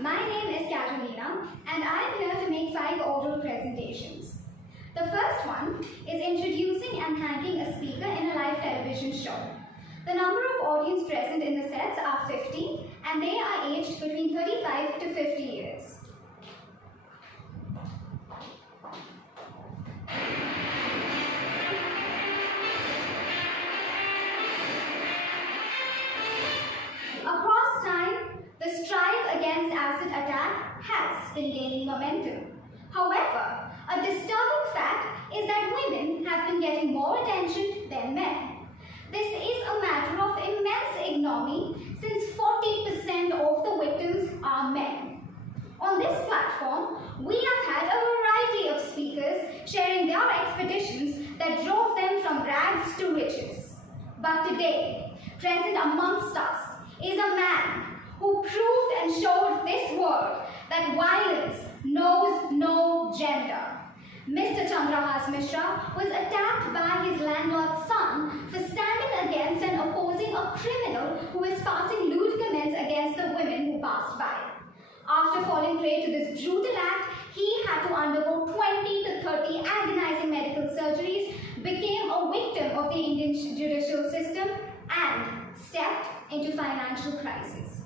My name is Karoleena and I am here to make 5 oral presentations. The first one is introducing and thanking a speaker in a live television show. The number of audience present in the sets are 50 and they are aged between 35 to 50 years. Across time, the strife against acid attack has been gaining momentum. However, a disturbing fact is that women have been getting more attention than men. This is a matter of immense ignominy since 40% of the victims are men. On this platform, we have had a variety of speakers sharing their expeditions that drove them from rags to riches. But today, present amongst us is a man who proved and showed this world that violence knows no gender. Mr. Chandrahas Mishra was attacked by his landlord's son for standing against and opposing a criminal who was passing lewd comments against the women who passed by. After falling prey to this brutal act, he had to undergo 20 to 30 agonizing medical surgeries, became a victim of the Indian judicial system, and stepped into financial crisis.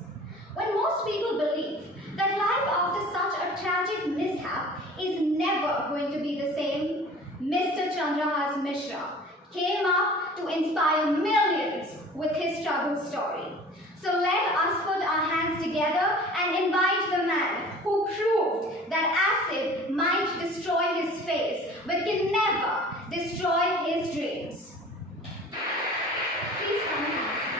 When most people believe that life after such a tragic mishap is never going to be the same, Mr. Chandrahas Mishra came up to inspire millions with his struggle story. So let us put our hands together and invite the man who proved that acid might destroy his face but can never destroy his dreams. Please come and have a seat.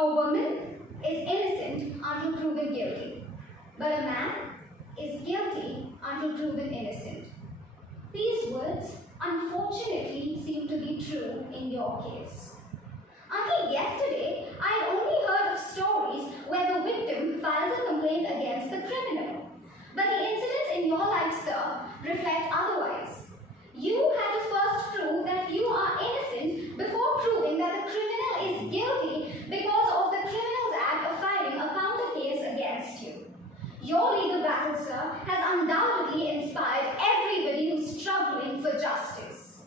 A woman is innocent until proven guilty, but a man is guilty until proven innocent. These words unfortunately seem to be true in your case. Until yesterday, I had only heard of stories where the victim files a complaint against the criminal. But the incidents in your life, sir, reflect otherwise. You had to first prove that you are innocent before proving that the criminal is guilty because of the criminal's act of filing a counter case against you. Your legal battle, sir, has undoubtedly inspired everybody who's struggling for justice.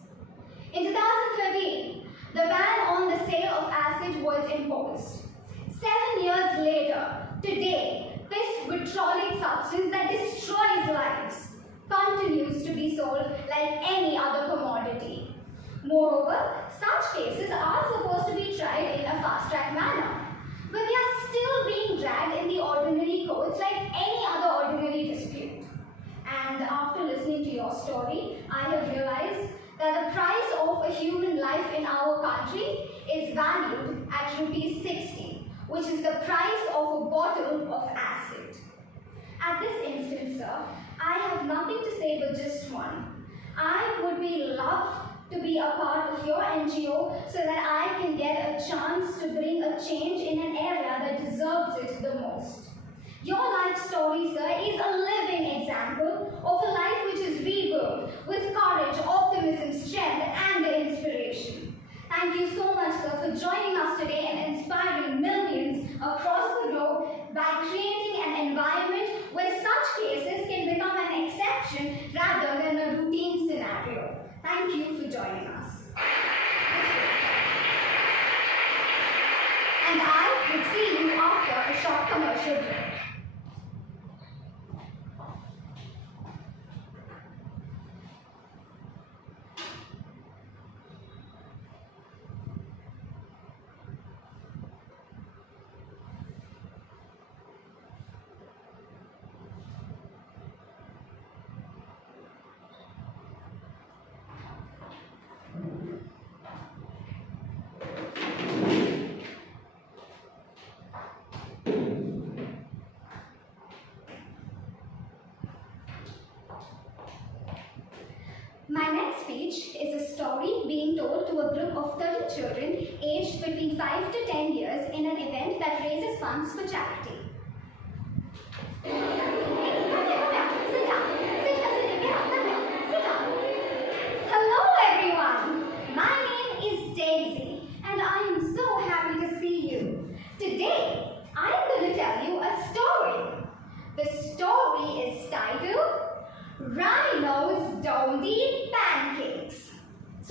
In 2013, the ban on the sale of acid was imposed. 7 years later, today, this withdrawing substance that destroys lives continues to be sold like any other commodity. Moreover, such cases are supposed to be tried in a fast-track manner, but they are still being dragged in the ordinary courts like any other ordinary dispute. And after listening to your story, I have realized that the price of a human life in our country is valued at rupees 60, which is the price of a bottle of acid. At this instant, sir, I have nothing to say but just one. I would be loved to be a part of your NGO so that I can get a chance to bring a change in an area that deserves it the most. Your life story, sir, is a living example of a life which is rebuilt with courage, optimism, strength, and inspiration. Thank you so much, sir, for joining us today and inspiring millions across the globe by creating an environment where such cases can become an exception rather than a routine scenario. Thank you for joining us. And I will see you after a short commercial break. My next speech is a story being told to a group of 30 children aged between 5 to 10 years in an event that raises funds for charity. Sit down. Sit down. Sit down. Sit down. Hello everyone.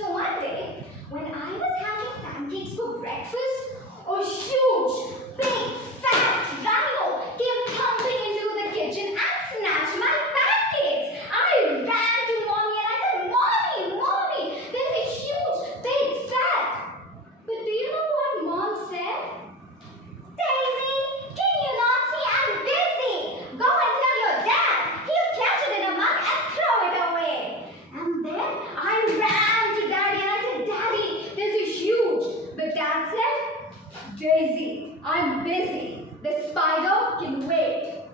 So one day, when I was having pancakes for breakfast, a huge, big, fat rhino came thumping into the kitchen and snatched my pancakes. I ran to Mommy and I said, Mommy, Mommy, there's a huge, big, fat. But do you know what Mom said? Daisy, can you not see I'm busy? Go and tell your dad. He'll catch it in a mug and throw it away. And then I ran to Daddy and I said, Daddy, this is huge. But Dad said, Daisy, I'm busy. The spider can wait.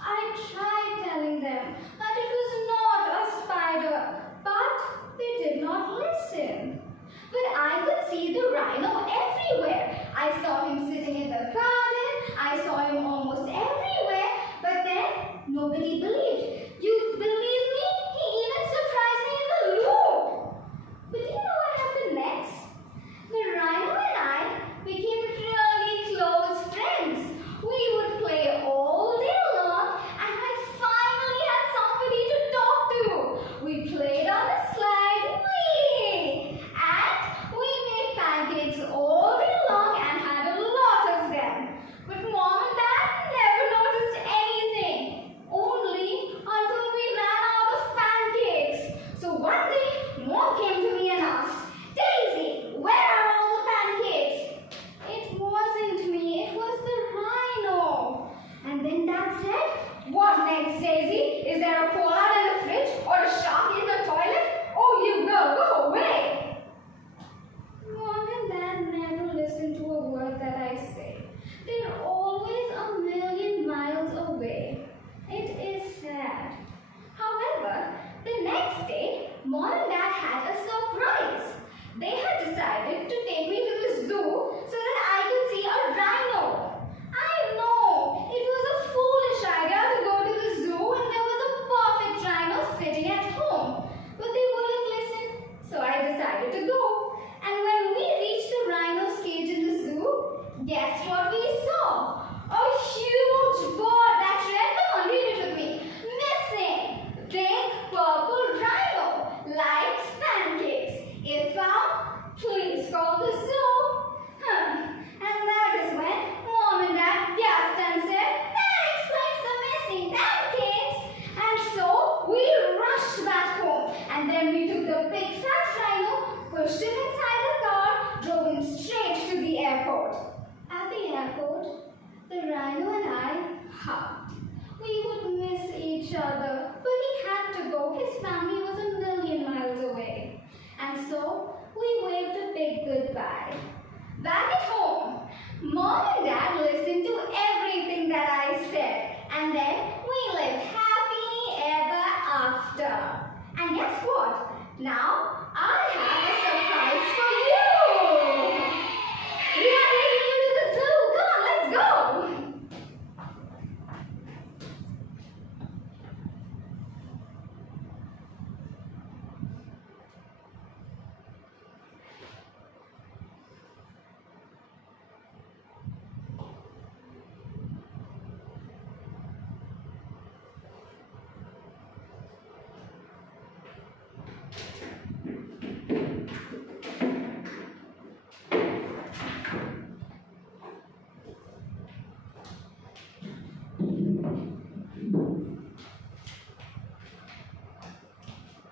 I tried telling them that it was not a spider, but they did not listen. But I could see the rhino everywhere. I saw him sitting in the garden. I saw him almost everywhere. But then nobody believed. You believe me? He even surprised me in the loo. But do you know what happened next? The rhino and I became really close friends. We would play all day long and I finally had somebody to talk to. We played on the slide. And we made pancakes all day long and had a lot of them. But Mom and Dad never noticed anything. Only until we ran out of pancakes. So one day, Mom came to me and asked, Daisy, where are all the pancakes? It wasn't me, it was the rhino. And then Dad said, what next, Daisy? Is there a koala in the fridge or a shark in the toilet? Oh, you go away. Mom and Dad never listen to a word that I say. They're always a million miles away. It is sad. However, the next day, Mom and Dad had a surprise. They had decided to take me to the zoo so that I could see a rhino. I know, it was a foolish idea to go to the zoo when there was a perfect rhino sitting at home. But they wouldn't listen, so I decided to go. And when we reached the rhino's cage in the zoo, guess what we saw? A huge bird that read the one, read it with me. Missing, big purple rhino, likes pancakes. If found, please call the zoo. And that is when Mom and Dad gasped and said, that explains the missing pancakes. And so we rushed back home. And then we took the big fat rhino, pushed him inside the car, drove him straight to the airport. At the airport, the rhino and I hugged. We would miss each other, but he had to go. His family was a million miles away. And so we waved a big goodbye. Back at home, Mom and Dad listened to everything that I said. And then we lived happily ever after. And guess what? Now I have a surprise for you. We are taking you to the zoo. Come on, let's go.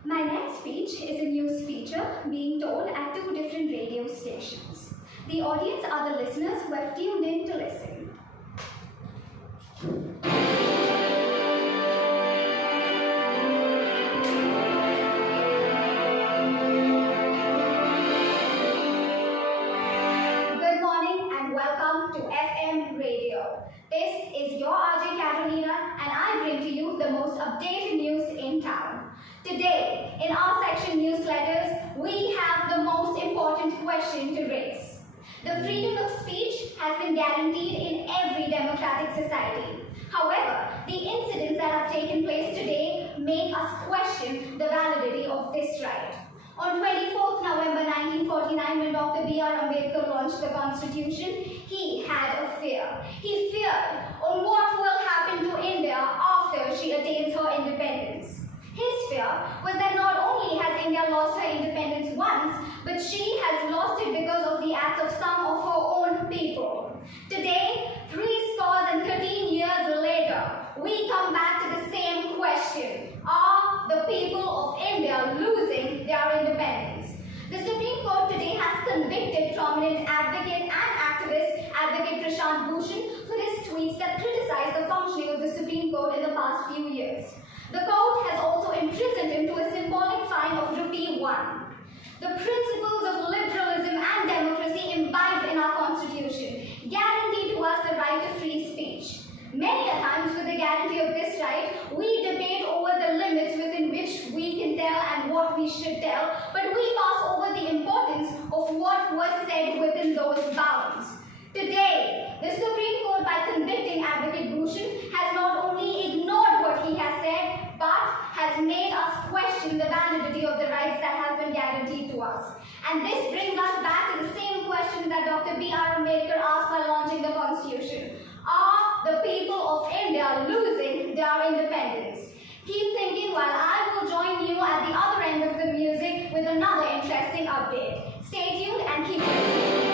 My next speech is a news feature being told at 2 different radio stations. The audience are the listeners who have tuned in to listen. Good morning and welcome to FM Radio. This is your RJ Karoleena and I bring to you the most updated news in town. Today, in our section newsletters, we have the most important question to raise. The freedom of speech has been guaranteed in every democratic society. However, the incidents that have taken place today make us question the validity of this right. On 24th November 1949, when Dr. B.R. Ambedkar launched the Constitution, he had a fear. He feared on what will happen to India after she attains her independence. His fear was that not only has India lost her independence once, prominent advocate and activist, Advocate Prashant Bhushan, for his tweets that criticize the functioning of the Supreme Court in the past few years. The court has also imprisoned him to a symbolic fine of ₹1. The principles of liberalism and democracy imbibed in our constitution guarantee to us the right to free speech. Many a times, with the guarantee of this right, we debate over the limits within which we can tell and what we should tell, but we pass over the importance of what was said within those bounds. Today, the Supreme Court, by convicting Advocate Bhushan, has not only ignored what he has said, but has made us question the validity of the rights that have been guaranteed to us. And this brings us back to the same question that Dr. B.R. Ambedkar asked by launching the Constitution. Are the people of India losing their independence? Keep thinking while I will join you at the other end of the music with another interesting update. Stay tuned and keep listening.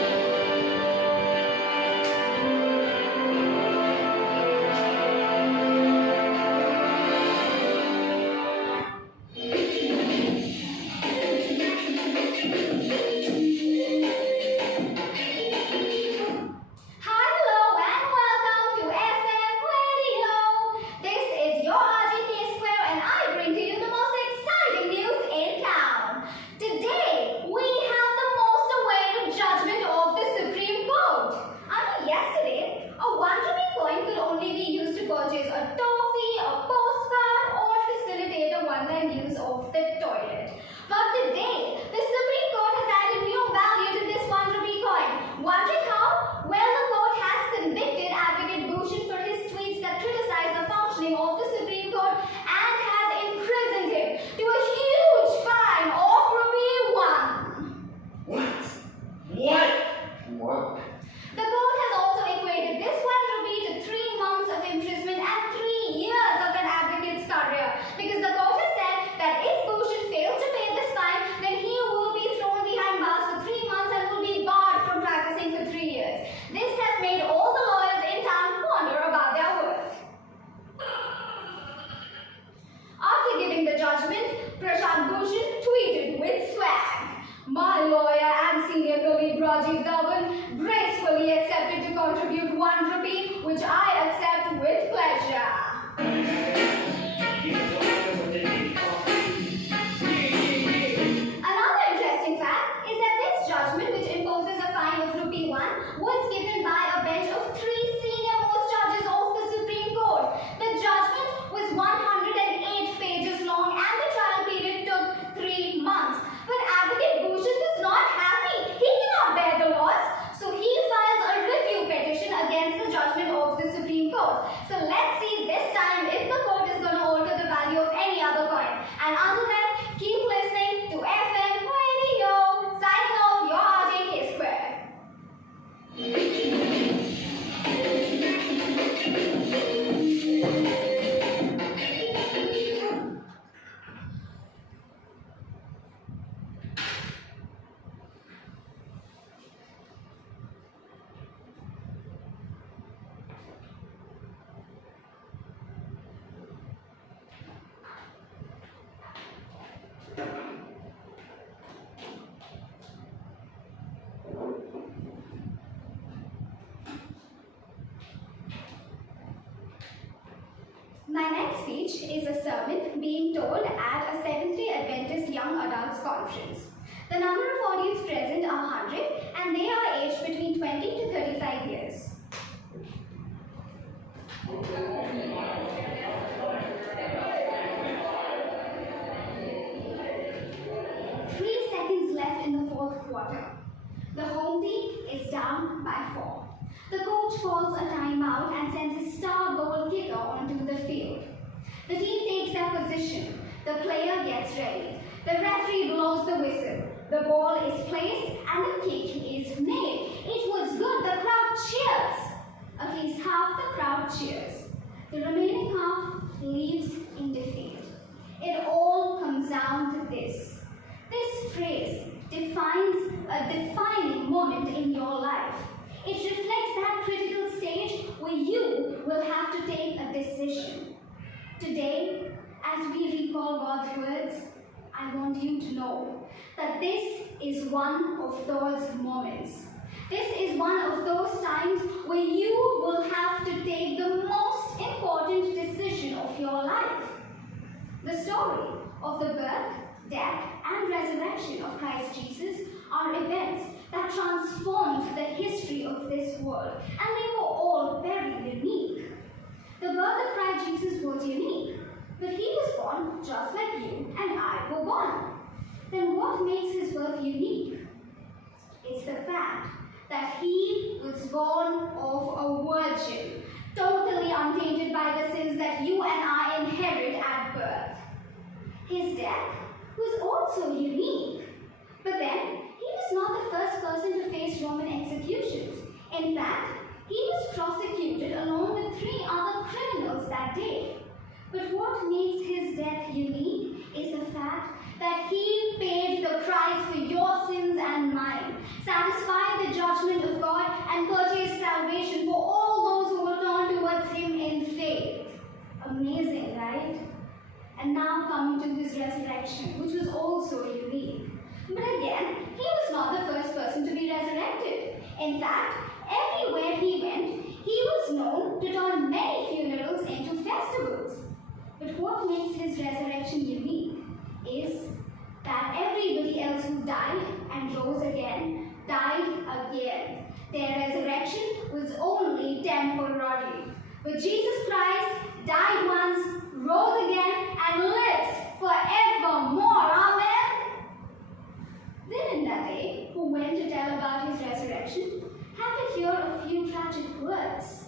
My next speech is a sermon being told at a Seventh-day Adventist Young Adults Conference. The number of audience present are 100 and they are aged between 20 to 35 years. 3 seconds left in the fourth quarter. The home team is down by 4. The coach calls a timeout and sends his star goal kicker onto the field. The team takes their position. The player gets ready. The referee blows the whistle. The ball is placed and the kick is made. It was good. The crowd cheers. At least half the crowd cheers. The remaining half leaves in defeat. It all comes down to this. This phrase defines a defining moment in your life. It reflects that critical stage where you will have to take a decision. Today, as we recall God's words, I want you to know that this is one of those moments. This is one of those times where you will have to take the most important decision of your life. The story of the birth, death, and resurrection of Christ Jesus are events that transformed the history of this world, and they were all very unique. The birth of Christ Jesus was unique, but he was born just like you and I were born. Then what makes his birth unique? It's the fact that he was born of a virgin, totally untainted by the sins that you and I inherit at birth. His death was also unique, but then he was not the first person to face Roman executions. In fact, he was prosecuted along with 3 other criminals that day. But what makes his death unique is the fact that he paid the price for your sins and mine, satisfied the judgment of God, and purchased salvation for all those who will turn towards him in faith. Amazing, right? And now coming to his resurrection, which was also unique. But again, he was not the first person to be resurrected. In fact, everywhere he went, he was known to turn many funerals into festivals. But what makes his resurrection unique is that everybody else who died and rose again, died again. Their resurrection was only temporary. But Jesus Christ died once, rose again, and lives forevermore. Amen? Then in that day, who went to tell about his resurrection had to hear a few tragic words.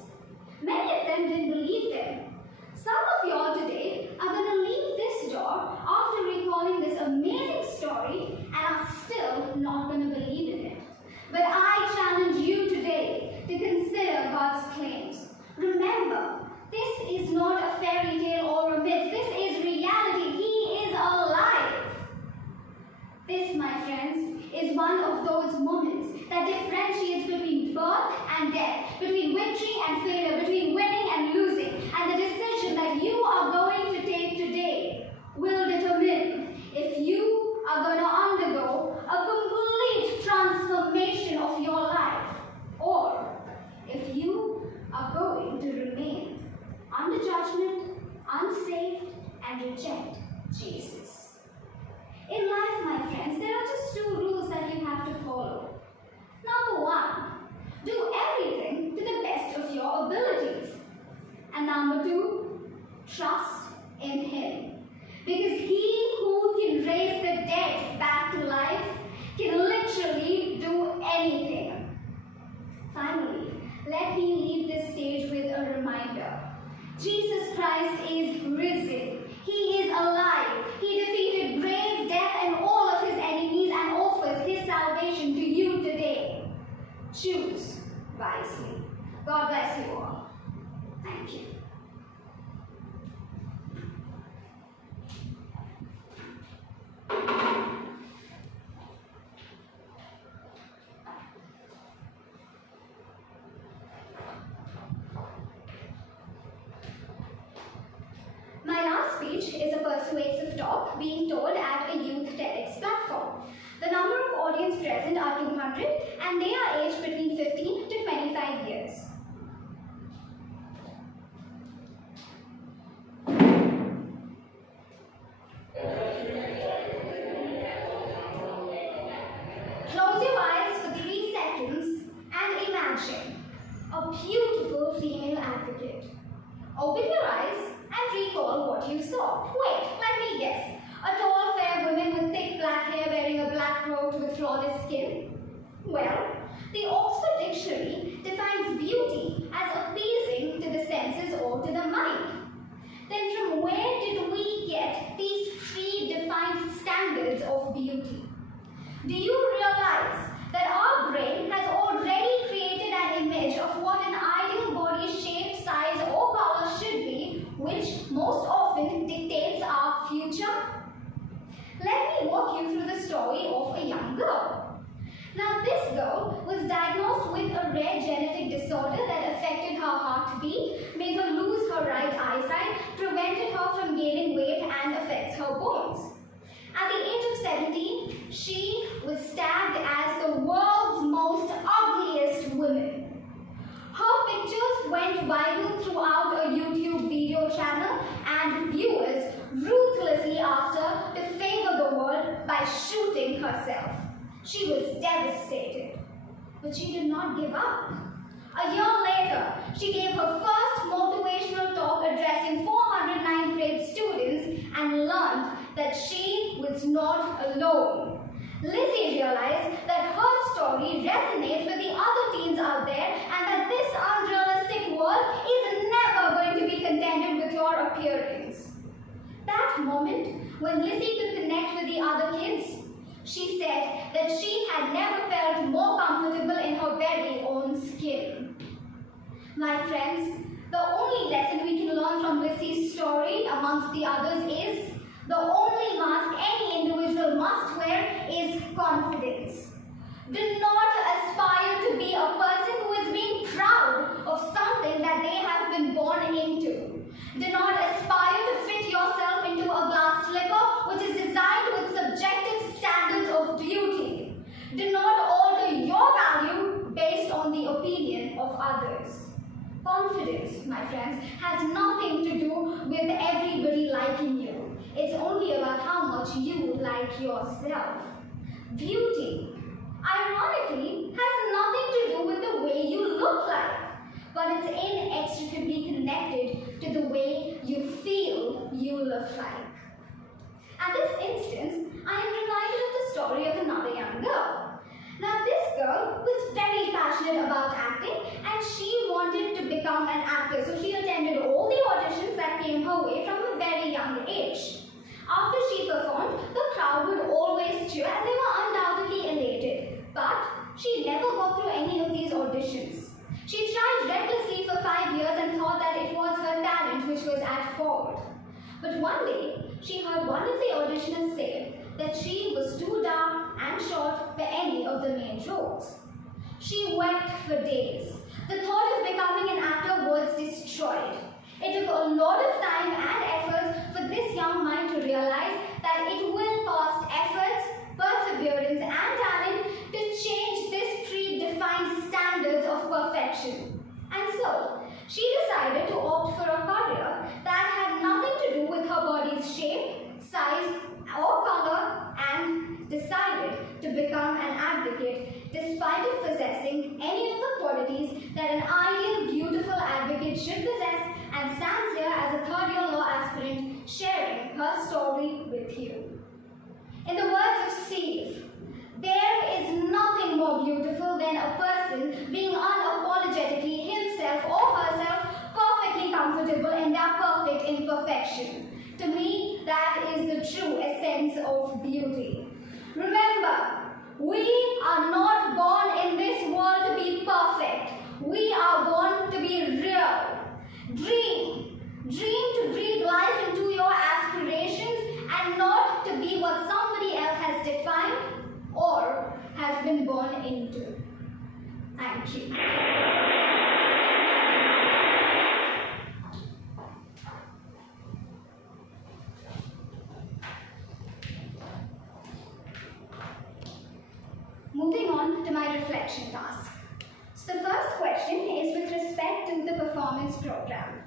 Many of them didn't believe them. Some of y'all today are going to leave this door after recalling this amazing story and are still not going to believe in it. But I challenge you today to consider God's claims. Remember, this is not a fairy tale or a myth. This is reality. He is alive. This, my friends, is one of those moments that differentiates between birth and death, between victory and failure, between winning and losing. And the decision that you are going to take today will determine if you are going to undergo a complete transformation of your life, or if you are going to remain under judgment, unsaved, and reject Jesus. In life, my friends, there are just 2 rules that you have to follow. Number 1, do everything to the best of your abilities. And number 2, trust in him. Because he who can raise the dead back to life can literally do anything. Finally, let me leave this stage with a reminder. Jesus Christ is risen. He is alive. He defeated grave, death, and all of his enemies and offers his salvation to you today. Choose wisely. God bless you all. Thank you. My last speech is a persuasive talk being told at a youth TEDx platform. The number of audience present are 200 and they are aged between 15 to 25 years. Close your eyes for 3 seconds and imagine a beautiful female advocate. Open your eyes and recall what you saw. Wait, let me guess. A tall, fair woman with thick black hair wearing a black coat with flawless skin? Well, the Oxford Dictionary defines beauty as appeasing to the senses or to the mind. Then from where did we get these predefined standards of beauty? Do you realize that our brain has already created an image of what an ideal body shape, size, or color should be, which most often dictates our future? Let me walk you through the story of a young girl. Now, this girl was diagnosed with a rare genetic disorder that affected her heartbeat, made her lose her right eyesight, prevented her from gaining weight, and affects her bones. At the age of 17, she was tagged as the world's most ugliest herself. She was devastated. But she did not give up. A year later, she gave her first motivational talk addressing 409 grade students and learned that she was not alone. Lizzie realized that her story resonates with the other teens out there and that this unrealistic world is never going to be contented with your appearance. That moment when Lizzie could connect with the other kids, she said that she had never felt more comfortable in her very own skin. My friends, the only lesson we can learn from Lizzie's story amongst the others is the only mask any individual must wear is confidence. Do not aspire to be a person who is being proud of something that they have been born into. Do not aspire to fit yourself into a glass slipper which is designed with subjective standards of beauty. Do not alter your value based on the opinion of others. Confidence, my friends, has nothing to do with everybody liking you. It's only about how much you like yourself. Beauty, ironically, has nothing to do with the way you look like, but it's inextricably connected to the way you feel you look like. At this instance, I am reminded of the story of another young girl. Now, this girl was very passionate about acting and she wanted to become an actor. So she attended all the auditions that came her way from a very young age. After she performed, the crowd would always cheer and they were undoubtedly elated. But she never got through any of these auditions. She tried recklessly for 5 years and thought that it was her talent which was at fault. But one day, she heard one of the auditioners say that she was too dark and short for any of the main roles. She wept for days. The thought of becoming an actor was destroyed. It took a lot of time and effort for this young mind to realize that it will cost efforts, perseverance and talent to change this predefined standards of perfection. And so, she decided to opt for a career that had nothing to do with her body's shape, size or color and decided to become an advocate despite of possessing any of the qualities that an ideal, beautiful advocate should possess, and stands here as a third-year law aspirant sharing her story with you. In the words of Steve, there is nothing more beautiful than a person being unapologetically himself or herself, perfectly comfortable in their perfect imperfection. To me, that is the true essence of beauty. Remember, we are not born in this world to be perfect. We are born to be real. Dream. Dream to breathe life into your aspirations and not to be what somebody else has defined or has been born into. Thank you. Moving on to my reflection task. So the first question is with respect to the performance program.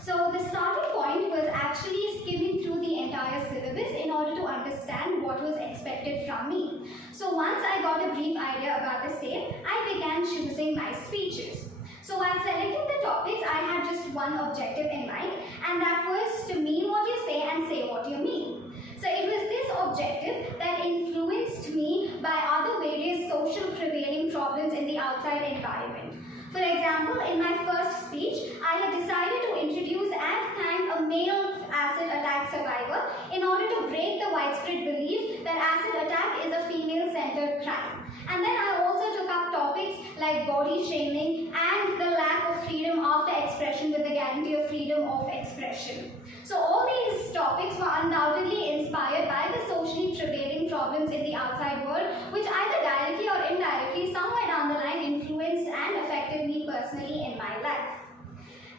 So the starting point was actually skimming through the entire syllabus in order to understand what was expected from me. So once I got a brief idea about the same, I began choosing my speeches. So while selecting the topics, I had just one objective in mind, and that was to mean what you say and say what you mean. So it was this objective that influenced me by other various social prevailing problems in the outside environment. For example, in my first speech, I had decided to introduce and thank a male acid attack survivor in order to break the widespread belief that acid attack is a female-centered crime. And then I also took up topics like body shaming and the lack of freedom after expression with the guarantee of freedom of expression. So all these topics were undoubtedly inspired by the socially prevailing problems in the outside world, which either directly or indirectly somewhere down the line influenced and affected me personally in my life.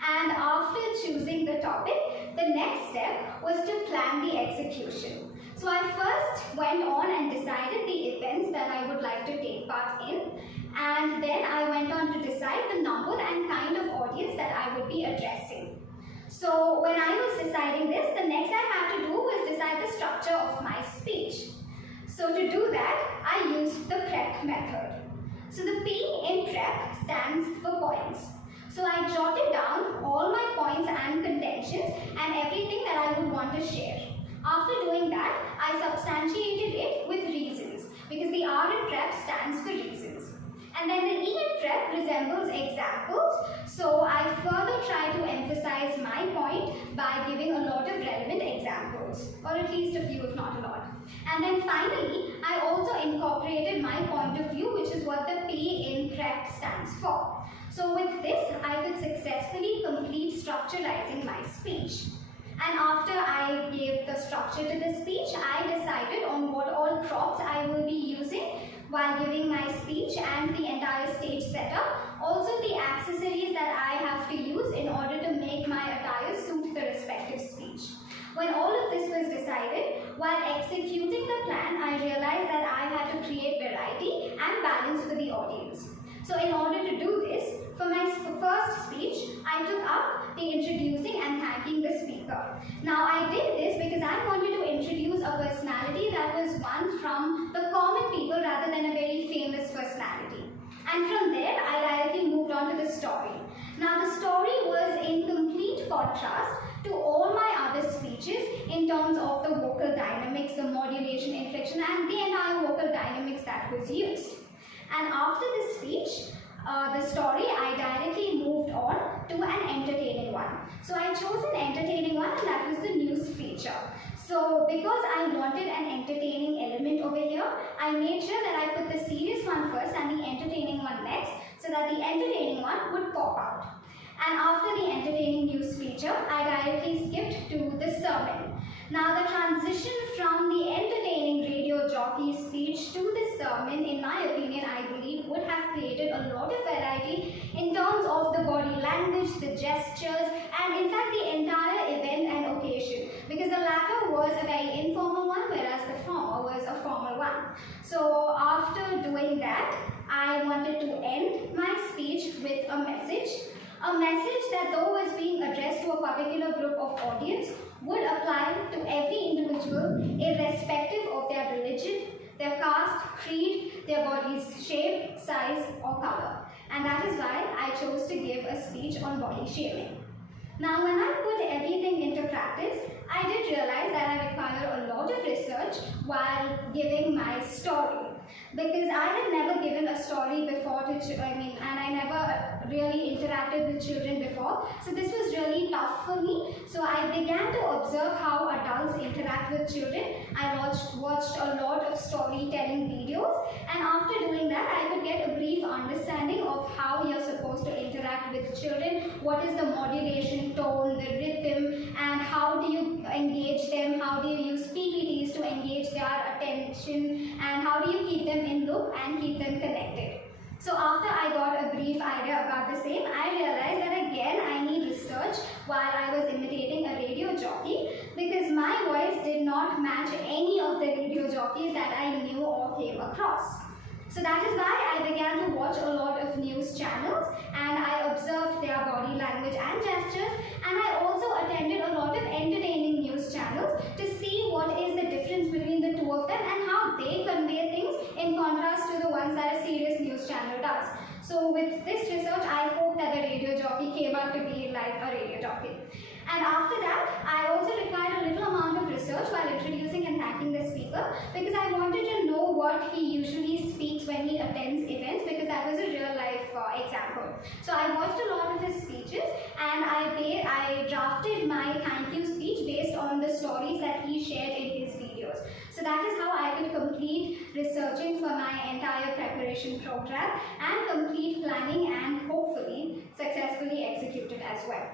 And after choosing the topic, the next step was to plan the execution. So I first went on and decided the events that I would like to take part in, and then I went on to decide the number and kind of audience that I would be addressing. So when I was deciding this, the next I had to do was decide the structure of my speech. So to do that, I used the PREP method. So the P in PREP stands for points. So I jotted down all my points and contentions and everything that I would want to share. After doing that, I substantiated it with reasons because the R in PREP stands for reasons. And then the E in PREP resembles examples. So I further try to emphasize my point by giving a lot of relevant examples, or at least a few if not a lot. And then finally, I also incorporated my point of view, which is what the P in PREP stands for. So with this, I could successfully complete structuralizing my speech. And after I gave the structure to the speech, I decided on what all props I will be using while giving my speech and the entire stage setup. Also the accessories that I have to use in order to make my attire suit the respective speech. When all of this was decided, while executing the plan, I realized that I had to create variety and balance for the audience. So in order to do this, for my first speech, I took up the introducing and thanking the speaker. Now I did this because I wanted to introduce a personality that was one from the common people rather than a very famous personality. And from there, I directly moved on to the story. Now the story was in complete contrast to all my other speeches in terms of the vocal dynamics, the modulation, inflection, and the entire vocal dynamics that was used. And after the speech, the story, I directly moved on to an entertaining one. So I chose an entertaining one, and that was the news feature. So because I wanted an entertaining element over here, I made sure that I put the serious one first and the entertaining one next, so that the entertaining one would pop out. And after the entertaining news feature, I directly skipped to the sermon. Now the transition from the entertaining radio jockey speech to the sermon, in my opinion, I believe would have created a lot of variety in terms of the body language, the gestures, and in fact the entire event and occasion. Because the latter was a very informal one, whereas the former was a formal one. So after doing that, I wanted to end my speech with a message that though was being addressed to a particular group of audience, would apply to every individual irrespective of their religion, their caste, creed, their body's shape, size or color. And that is why I chose to give a speech on body shaming. Now when I put everything into practice, I did realize that I require a lot of research while giving my story. Because I had never given a story before to and I never really interacted with children before. So this was really tough for me. So I began to observe how adults interact with children. I watched a lot of storytelling videos, and after doing that, I could get a brief understanding of how you're supposed to interact with children, what is the modulation, tone, the rhythm, and how do you engage them, how do you use PPTs to engage their attention, and how do you keep them in loop and keep them connected. So after I got a brief idea about the same, I realized that again I need research while I was imitating a radio jockey, because my voice did not match any of the radio jockeys that I knew or came across. So that is why I began to watch a lot of news channels, and I observed their body language and gestures, and I also attended a lot of entertaining news channels to see what is the difference between the two of them and how they convey things in contrast to the ones that a serious news channel does. So with this research, I hope that the radio jockey came out to be like a radio jockey. And after that, I also required a little amount of research while introducing and thanking the speaker, because I wanted to know what he usually speaks when he attends events, because that was a real life example. So I watched a lot of his speeches, and I drafted my thank you speech based on the stories that he shared in his videos. So that is how I could complete researching for my entire preparation program and complete planning and hopefully successfully execute it as well.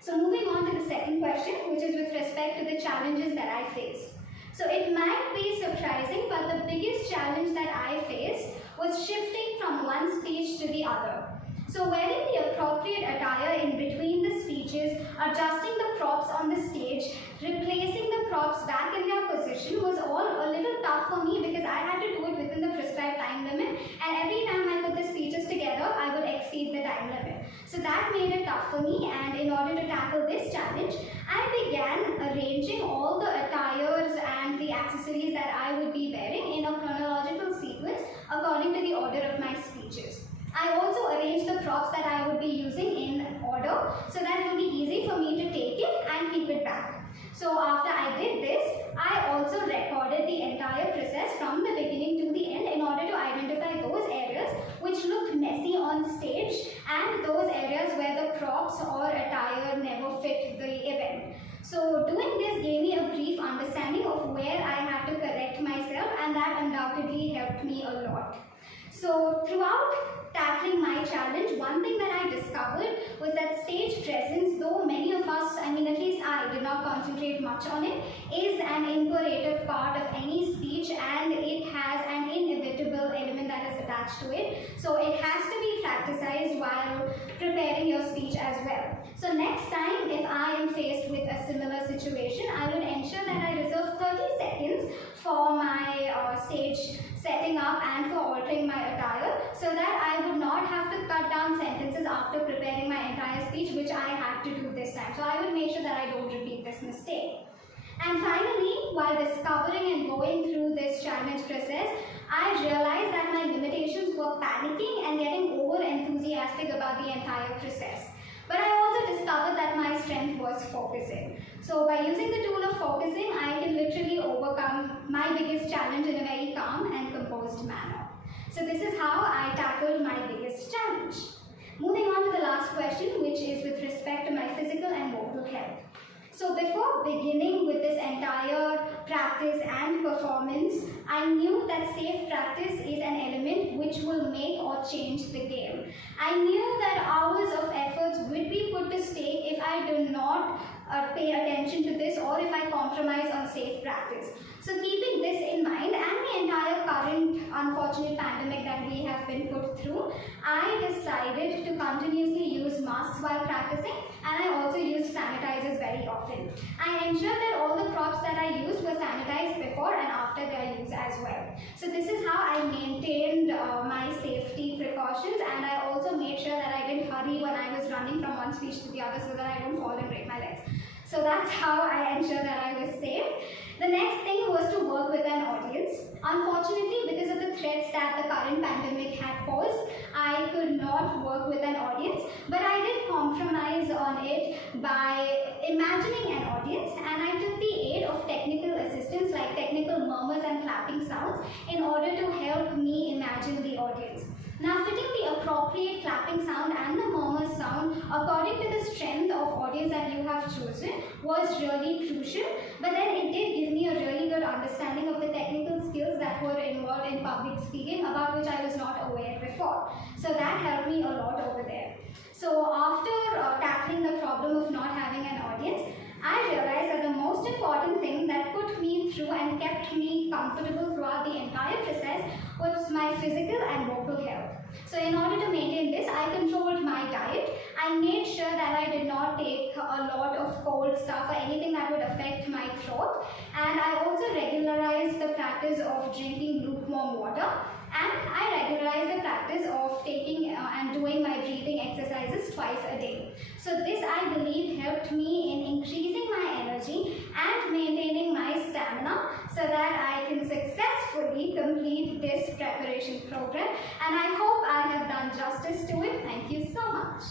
So moving on to the second question, which is with respect to the challenges that I faced. So it might be surprising, but the biggest challenge that I faced was shifting from one speech to the other. So wearing the appropriate attire in between the speeches, adjusting the props on the stage, replacing the props back in their position was all a little tough for me, because I had to do it within the prescribed time limit, and every time I put the speeches together, I would exceed the time limit. So that made it tough for me, and in order to tackle this challenge, I began arranging all the attires and the accessories that I would be wearing in a chronological sequence according to the order of my speeches. I also arranged the props that I would be using in order so that it will be easy for me to take it and keep it back. So after I did this, I also recorded the entire process from the beginning to the end in order to identify those areas which looked messy on stage and those areas where the props or attire never fit the event. So doing this gave me a brief understanding of where I had to correct myself, and that undoubtedly helped me a lot. So throughout tackling my challenge, one thing that I discovered was that stage presence, though many of us, at least I, did not concentrate much on it, is an imperative part of any speech, and it has an inevitable element that is attached to it. So it has to be practiced while preparing your speech as well. So next time, if I am faced with a similar situation, I would ensure that I reserve 30 seconds for my stage setting up and for altering my attire, so that I would not have to cut down sentences after preparing my entire speech, which I had to do this time. So I would make sure that I don't repeat this mistake. And finally, while discovering and going through this challenge process, I realized that my limitations were panicking and getting over enthusiastic about the entire process. But I also discovered that my strength was focusing. So by using the tool of focusing, I can literally overcome my biggest challenge in a very calm and composed manner. So this is how I tackled my biggest challenge. Moving on to the last question, which is with respect to my physical and vocal health. So before beginning with this entire practice and performance, I knew that safe practice is an element which will make or change the game. I knew that hours of efforts would be put to stake if I do not pay attention to this, or if I compromise on safe practice. So keeping this in mind, and the entire current unfortunate pandemic that we have been put through, I decided to continuously use masks while practicing, and I also used sanitizers very often. I ensured that all the props that I used were sanitized before and after their use as well. So this is how I maintained my safety precautions, and I also made sure that I didn't hurry when I was running from one speech to the other so that I don't fall and break my legs. So that's how I ensured that I was safe. The next thing was to work with an audience. Unfortunately, because of the threats that the current pandemic had posed, I could not work with an audience, but I did compromise on it by imagining an audience, and I took the aid of technical assistance like technical murmurs and clapping sounds in order to help me imagine the audience. Now, fitting the appropriate clapping sound and the murmur sound according to the strength of audience that you have chosen was really crucial, but then it did give me a really good understanding of the technical skills that were involved in public speaking, about which I was not aware before. So that helped me a lot over there. So after tackling the problem of not having an audience, I realized that the most important thing that put me through and kept me comfortable throughout the entire process was my physical and vocal health. So in order to maintain this, I controlled my diet. I made sure that I did not take a lot of cold stuff or anything that would affect my throat. And I also regularized the practice of drinking lukewarm water. And I regularized the practice of taking and doing my breathing exercises twice a day. So this, I believe, helped me in increasing my energy and maintaining my stamina so that I can successfully complete this preparation program. And I hope I have done justice to it. Thank you so much.